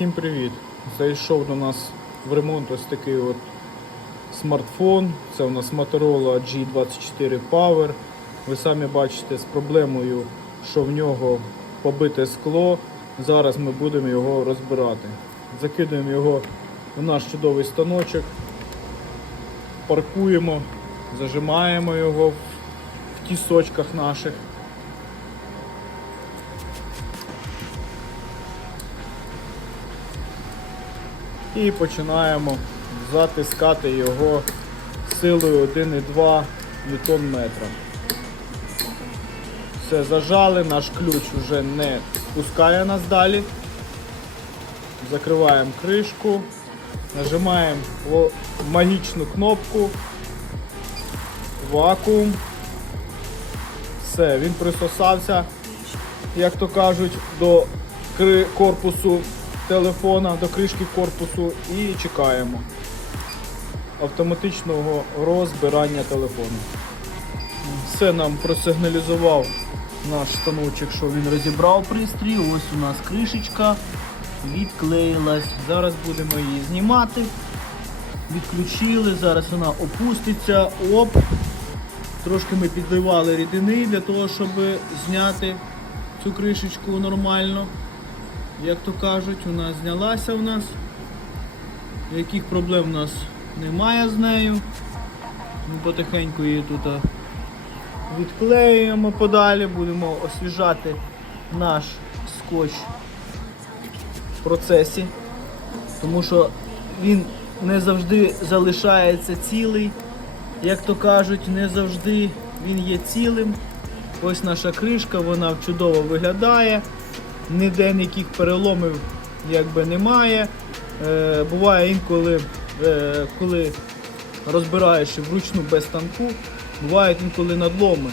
Всім привіт! Зайшов до нас в ремонт ось такий от смартфон. Це у нас Motorola G24 Power. Ви самі бачите з проблемою, що в нього побите скло. Зараз ми будемо його розбирати. Закидаємо його в наш чудовий станочок, паркуємо, зажимаємо його в тісочках наших. І починаємо затискати його силою 1,2 ньютон метра. Все, зажали, наш ключ вже не пускає нас далі. Закриваємо кришку, нажимаємо магічну кнопку, вакуум. Все, він присосався, як то кажуть, до корпусу телефона, до кришки корпусу і чекаємо автоматичного розбирання телефону. Все нам просигналізував наш станочок, що він розібрав пристрій. Ось у нас кришечка відклеїлась. Зараз будемо її знімати. Відключили, зараз вона опуститься. Оп. Трошки ми підливали рідини для того, щоб зняти цю кришечку нормально. Як то кажуть, вона знялася у нас. Яких проблем у нас немає з нею. Ми потихеньку її тут відклеюємо подалі, будемо освіжати наш скотч в процесі, тому що він не завжди залишається цілий. Як то кажуть, не завжди він є цілим. Ось наша кришка, вона чудово виглядає. Ніде ніяких переломів якби немає. Е, буває інколи, е, коли розбираєш вручну без станку, бувають інколи надломи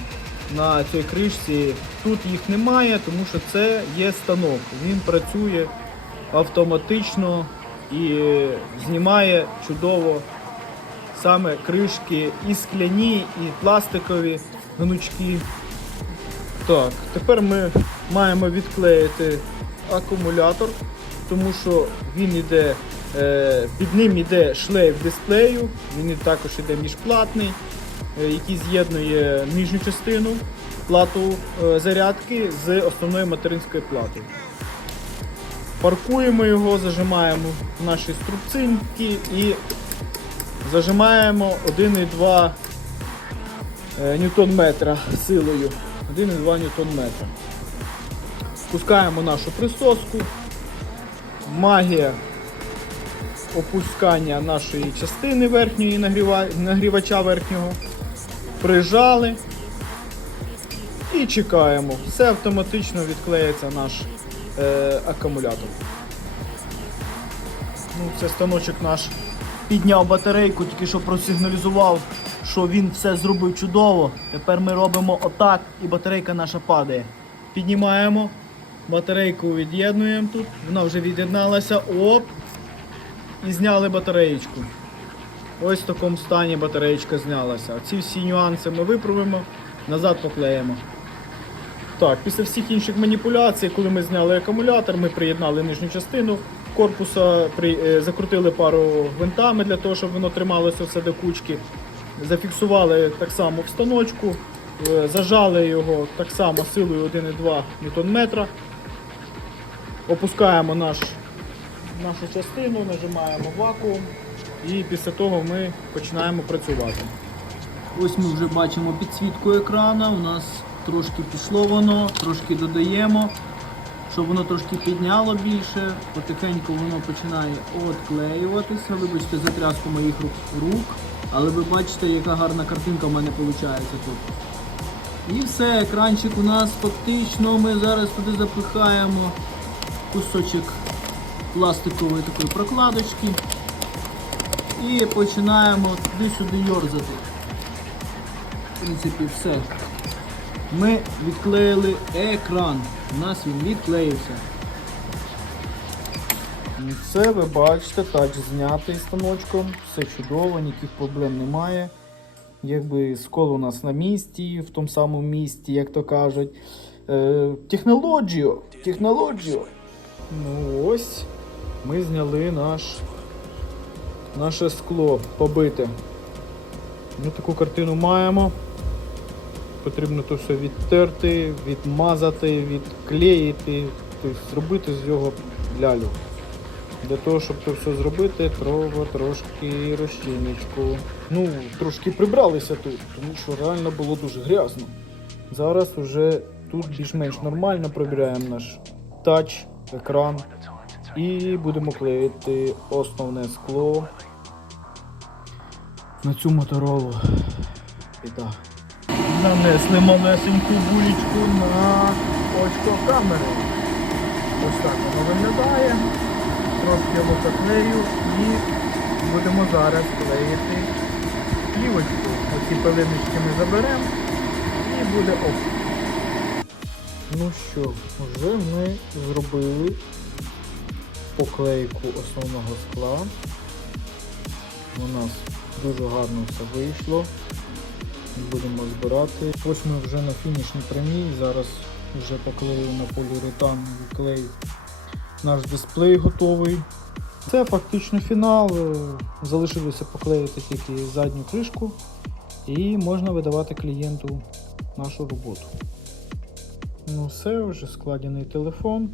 на цій кришці. Тут їх немає, тому що це є станок. Він працює автоматично і знімає чудово саме кришки і скляні, і пластикові гнучки. Так, тепер ми маємо відклеїти акумулятор, тому що він іде, е, під ним йде шлейф дисплею, він також іде міжплатний, е, який з'єднує нижню частину плату е, зарядки з основною материнською платою. Паркуємо його, зажимаємо в наші струбцинки і зажимаємо 1,2 е, ньютон силою. 1,2 ньютон. Спускаємо нашу присоску. Магія опускання нашої частини верхньої нагрівача верхнього. Прижали і чекаємо. Все автоматично відклеїться наш е, акумулятор. Ну, це станочок наш підняв батарейку, тільки що просигналізував, що він все зробив чудово. Тепер ми робимо отак і батарейка наша падає. Піднімаємо, батарейку від'єднуємо тут, вона вже від'єдналася, оп, і зняли батареєчку. Ось в такому стані батареєчка знялася. Ці всі нюанси ми виправимо, назад поклеїмо. Так, після всіх інших маніпуляцій, коли ми зняли акумулятор, ми приєднали нижню частину корпуса, е, закрутили пару гвинтами для того, щоб воно трималося все до кучки. Зафіксували так само в станочку, е, зажали його так само силою 1,2 Нм. Опускаємо наш, нашу частину, нажимаємо вакуум і після того ми починаємо працювати. Ось ми вже бачимо підсвітку екрана. У нас трошки пішло воно, трошки додаємо, щоб воно трошки підняло більше. Потихеньку воно починає відклеюватися. Вибачте за тряску моїх рук. Але ви бачите, яка гарна картинка в мене виходить тут. І все, екранчик у нас фактично. Ми зараз туди запихаємо кусочок пластикової такої прокладочки. І починаємо туди-сюди йорзати. В принципі, все. Ми відклеїли екран. У нас він відклеївся. Це ви бачите, тач знятий станочком, все чудово, ніяких проблем немає. Якби скол у нас на місці, в тому самому місці, як то кажуть. Е, технологію, технологію. Ну ось. ми зняли наш, наше скло побите. Ми таку картину маємо. Потрібно то все відтерти, відмазати, відклеїти, тобто зробити з його лялю. Для того, щоб це все зробити, треба трошки розчиночку. Ну, трошки прибралися тут, тому що реально було дуже грязно. Зараз вже тут більш-менш нормально прибираємо наш тач, екран і будемо клеїти основне скло на цю моторолу. Біда. Нанесли малесеньку булечку на очко камери. Ось так воно виглядає. Трошки лококлею і будемо зараз клеїти плівочку. Оці пилиночки ми заберемо і буде ок. Ну що, вже ми зробили поклейку основного скла. У нас дуже гарно все вийшло. Будемо збирати. Ось ми вже на фінішній прямій. Зараз вже поклею на поліуретан клей наш дисплей готовий. Це фактично фінал. Е, Залишилося поклеїти тільки задню кришку і можна видавати клієнту нашу роботу. Ну все, вже складений телефон.